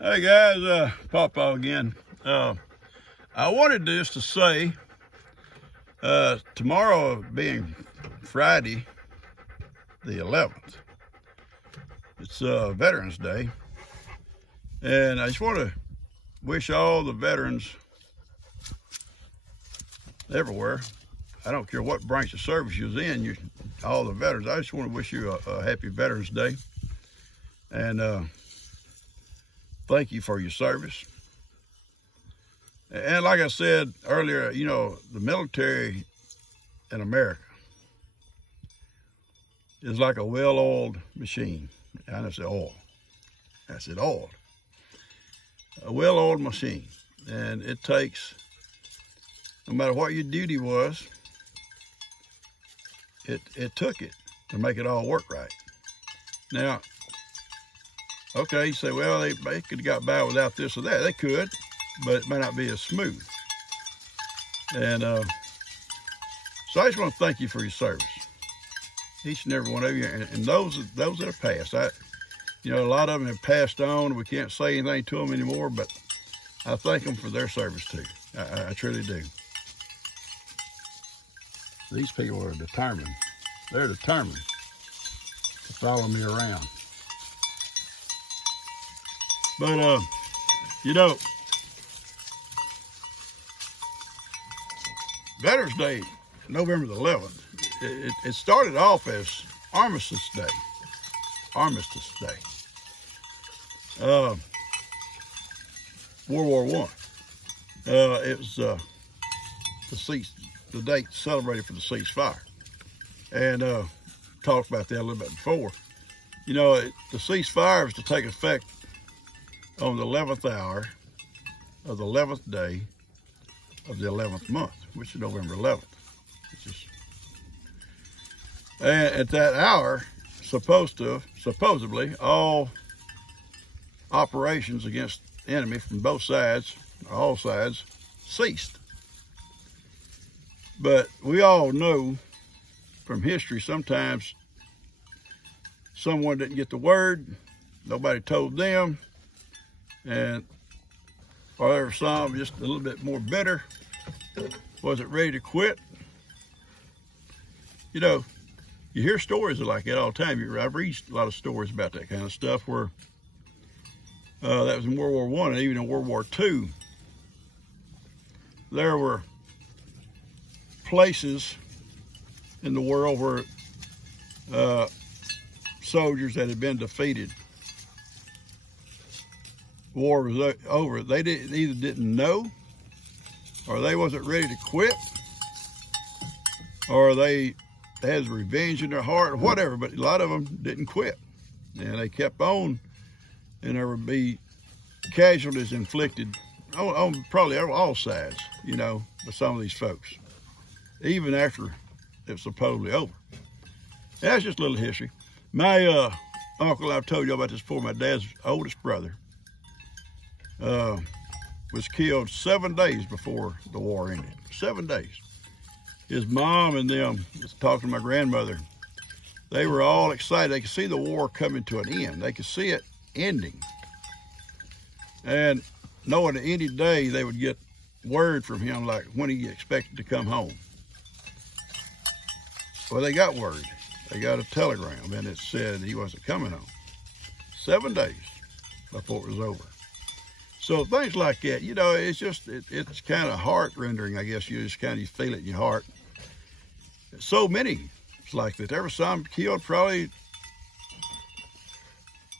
Hey guys, Papa again. I wanted just to say, tomorrow being Friday the 11th, it's Veterans Day, and I just want to wish all the veterans everywhere. I don't care what branch of service you're in, all the veterans. I just want to wish you a happy Veterans Day, and thank you for your service. And like I said earlier, the military in America is like a well-oiled machine. And I say oil. I said oil. A well-oiled machine. And it takes, no matter what your duty was, it took it to make it all work right. Now, okay, you say, well, they could have got by without this or that. They could, but it may not be as smooth. And so I just want to thank you for your service, each and every one of you, and those that have passed. A lot of them have passed on. We can't say anything to them anymore, but I thank them for their service too. I truly do. These people are determined. They're determined to follow me around. But Veterans Day, November the 11th, it started off as Armistice Day. Armistice Day. World War I. It was the date celebrated for the ceasefire. And talked about that a little bit before. The ceasefire is to take effect on the 11th hour of the 11th day of the 11th month, which is November 11th. And at that hour, supposedly, all operations against the enemy from both sides, all sides, ceased. But we all know from history, sometimes someone didn't get the word, nobody told them, or there was some just a little bit more bitter, wasn't ready to quit. You hear stories like that all the time. I've read a lot of stories about that kind of stuff where that was in World War I and even in World War II. There were places in the world where soldiers that had been defeated, war was over, they either didn't know, or they wasn't ready to quit, or they had revenge in their heart, or whatever, but a lot of them didn't quit. And they kept on, and there would be casualties inflicted on probably all sides, by some of these folks, even after it was supposedly over. And that's just a little history. My uncle, I've told you about this before, my dad's oldest brother, was killed 7 days before the war ended. 7 days. His mom and them, just talking to my grandmother, they were all excited. They could see the war coming to an end. They could see it ending. And knowing that any day they would get word from him, like when he expected to come home. Well, they got word. They got a telegram, and it said he wasn't coming home. 7 days before it was over. So things like that, it's kind of heart-rendering, I guess. You just kind of feel it in your heart. So many, it's like that. There were some killed probably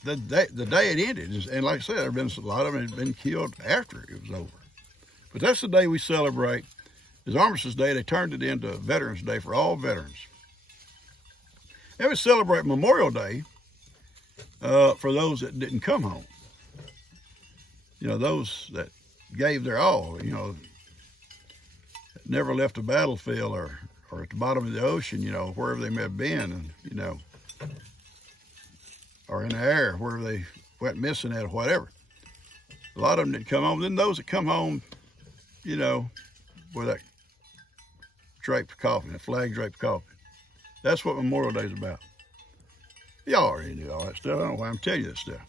the day it ended. And like I said, there have been a lot of them had been killed after it was over. But that's the day we celebrate. It's Armistice Day. They turned it into Veterans Day for all veterans. And we celebrate Memorial Day for those that didn't come home. Those that gave their all, never left the battlefield or at the bottom of the ocean, wherever they may have been, and, or in the air, wherever they went missing at or whatever. A lot of them didn't come home. Then those that come home, with that draped coffin, that flag draped coffin. That's what Memorial Day is about. Y'all already knew all that stuff. I don't know why I'm telling you that stuff.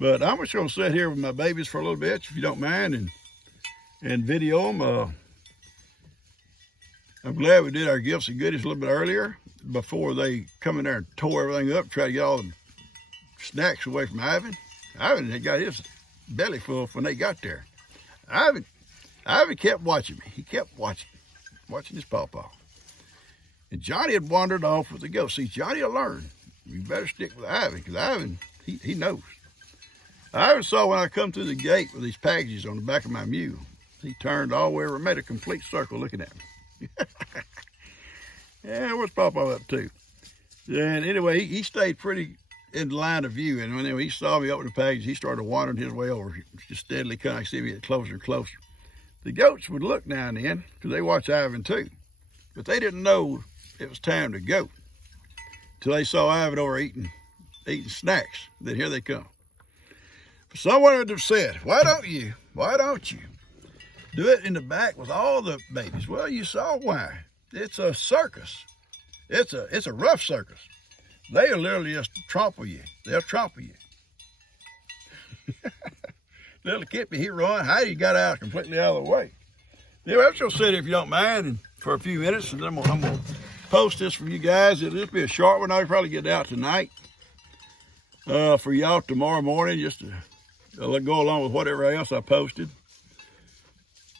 But I'm just gonna sit here with my babies for a little bit, if you don't mind, and video them. I'm glad we did our gifts and goodies a little bit earlier before they come in there and tore everything up, try to get all the snacks away from Ivan. Ivan had got his belly full when they got there. Ivan kept watching me. He kept watching his pawpaw. And Johnny had wandered off with the ghost. See, Johnny will learn. You better stick with Ivan, because Ivan, he knows. Ivan saw when I come through the gate with these packages on the back of my mule. He turned all the way around, made a complete circle looking at me. Yeah, what's Pawpaw up to? And anyway, he stayed pretty in line of view. And when he saw me open the package, he started wandering his way over, just steadily kind of see me get closer and closer. The goats would look now and then, because they watch Ivan too. But they didn't know it was time to go till they saw Ivan over eating snacks. Then here they come. For someone would have said, why don't you do it in the back with all the babies? Well, you saw why. It's a circus. It's a rough circus. They'll literally just trample you. They'll trample you. Little Kippy, he run. Heidi got out completely out of the way. Anyway, I'm just gonna sit here if you don't mind, and for a few minutes, and then I'm gonna post this for you guys. It'll just be a short one. I'll probably get it out tonight for y'all tomorrow morning, just to go along with whatever else I posted.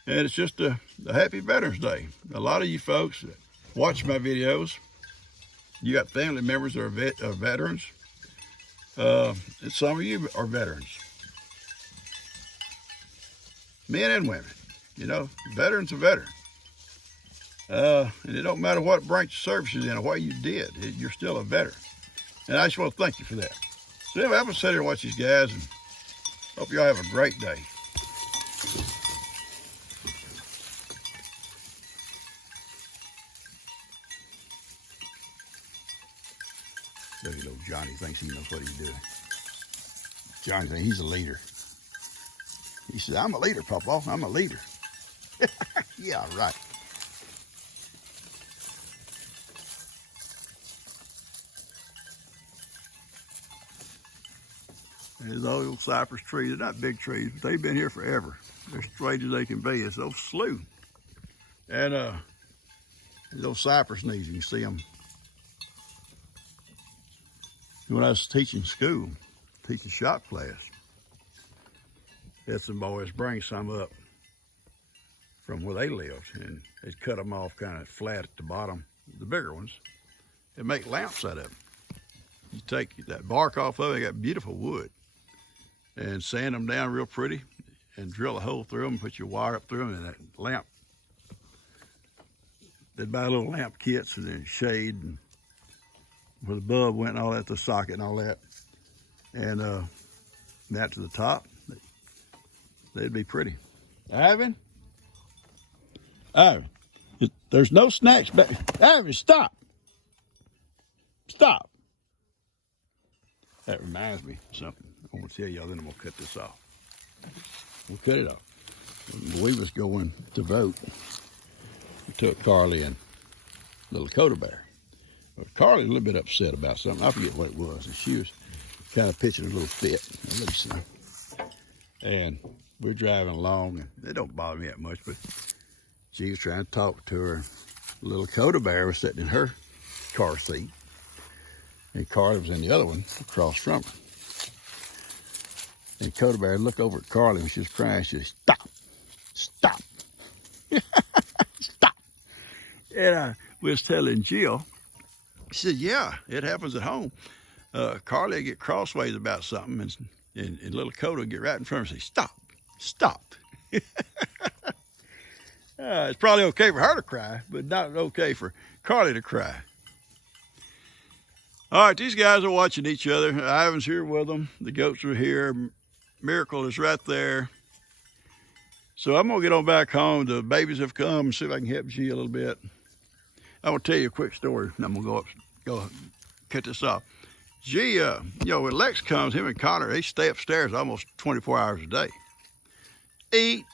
And it's just a happy Veterans Day. A lot of you folks that watch my videos, you got family members that are veterans. And some of you are veterans. Men and women. You know, veterans are veterans. And it don't matter what branch of service you're in or what you did, you're still a veteran. And I just want to thank you for that. So anyway, I'm going to sit here and watch these guys, and hope y'all have a great day. Look at little Johnny, thinks he knows what he's doing. Johnny thinks he's a leader. He said, I'm a leader, Pawpaw, I'm a leader. Yeah, right. And there's those old cypress trees. They're not big trees, but they've been here forever. They're straight as they can be. It's those slough. And those cypress knees, you can see them. When I was teaching school, teaching shop class, had some boys bring some up from where they lived, and they'd cut them off kind of flat at the bottom, the bigger ones, and make lamps out of them. You take that bark off of it, they got beautiful wood, and sand them down real pretty, and drill a hole through them, put your wire up through them, and that lamp, they'd buy little lamp kits and then shade, and where the bulb went and all that, the socket and all that, and that to the top, they'd be pretty. Ivan, there's no snacks back. Ivan, stop. Stop. That reminds me of something. I want to tell y'all, then I'm going to cut this off. We'll cut it off. When we was going to vote, we took Carly and little Coda Bear. But Carly was a little bit upset about something. I forget what it was. And she was kind of pitching a little fit. Let me see. And we're driving along, and it don't bother me that much, but she was trying to talk to her. Little Coda Bear was sitting in her car seat, and Carly was in the other one across from her. And Coda Bear looked over at Carly, and she was crying. She said, stop, stop, stop. And I was telling Jill, she said, yeah, it happens at home. Carly would get crossways about something, and little Coda would get right in front of her and say, stop, stop. It's probably okay for her to cry, but not okay for Carly to cry. All right, these guys are watching each other. Ivan's here with them. The goats are here. Miracle is right there. So I'm going to get on back home. The babies have come. See if I can help G a little bit. I'm going to tell you a quick story, and I'm going to go cut this off. G, when Lex comes, him and Connor, they stay upstairs almost 24 hours a day. Eat,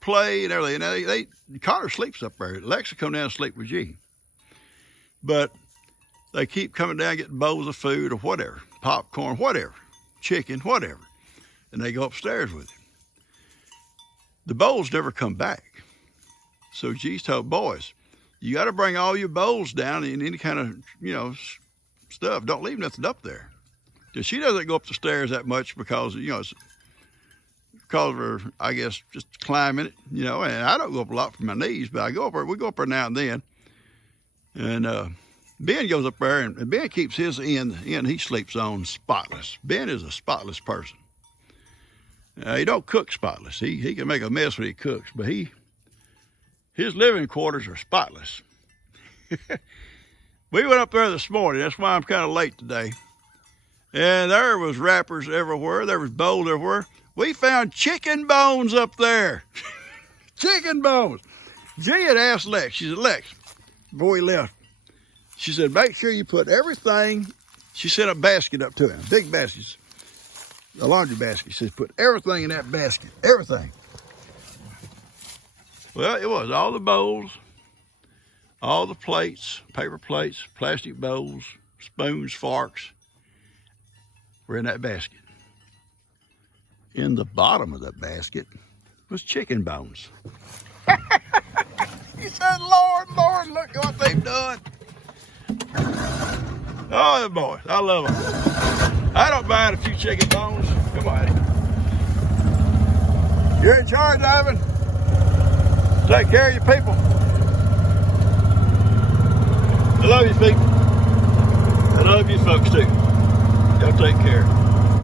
play, and everything. And Connor sleeps up there. Lex will come down and sleep with G. But they keep coming down getting bowls of food or whatever, popcorn, whatever, chicken, whatever. and they go upstairs with him. The bowls never come back. So G's told boys, you got to bring all your bowls down in any kind of, stuff. Don't leave nothing up there. Because she doesn't go up the stairs that much because, it's because of her, I guess, just climbing it, and I don't go up a lot for my knees, but we go up there now and then. And Ben goes up there, and Ben keeps his end he sleeps on spotless. Ben is a spotless person. He don't cook spotless. He can make a mess when he cooks, but his living quarters are spotless. We went up there this morning. That's why I'm kind of late today. And there was wrappers everywhere. There was bowls everywhere. We found chicken bones up there. Chicken bones. G had asked Lex. She said, Lex, before we left, she said, make sure you put everything. She sent a basket up to him, big baskets, a laundry basket. She said, put everything in that basket, everything. Well, it was all the bowls, all the plates, paper plates, plastic bowls, spoons, forks were in that basket. In the bottom of that basket was chicken bones. He said, Lord, look what they've done. Oh, the boys, I love them. I don't mind a few chicken bones. Come on. You're in charge, Ivan. Take care of your people. I love you, people. I love you folks, too. Y'all take care.